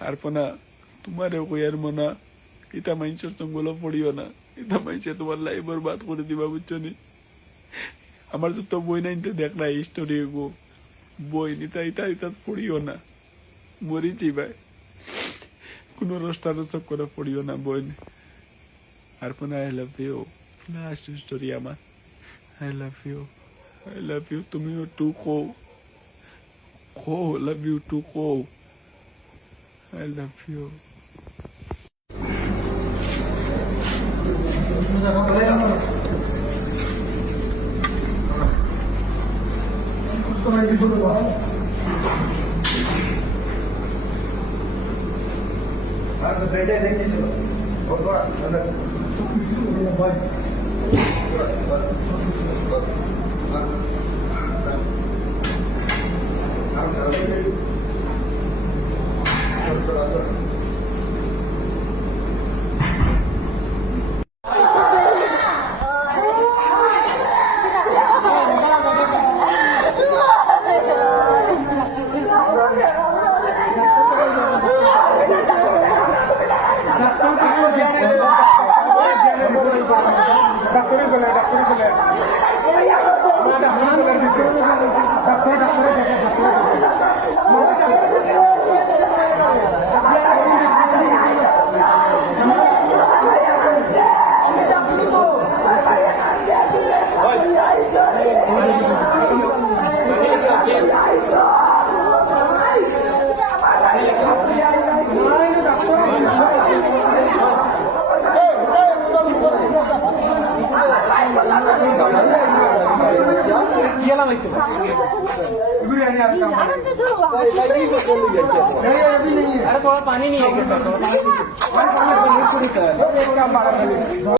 আরপনা তোমারেও কইয়ার মনা ইতা মানুষের সঙ্গলো পড়িও না, ইতা মানুষে তোমার লাইফ বরবাদ করে দিবা, বুঝছো নি? আমার যত বই নাইতে দেখ না স্টোরি গো, বই নিতা ইতা ইতা পড়িও না, মরিছি ভাই। কোনো রস্টারসব করে পড়িও না বই। আরপনা I love you, last story আমার। I love you, I love you. তুমিও two co co love you two co. I love you. बेटे देखिए चलो और थोड़ा अंदर अरे थोड़ा पानी नहीं है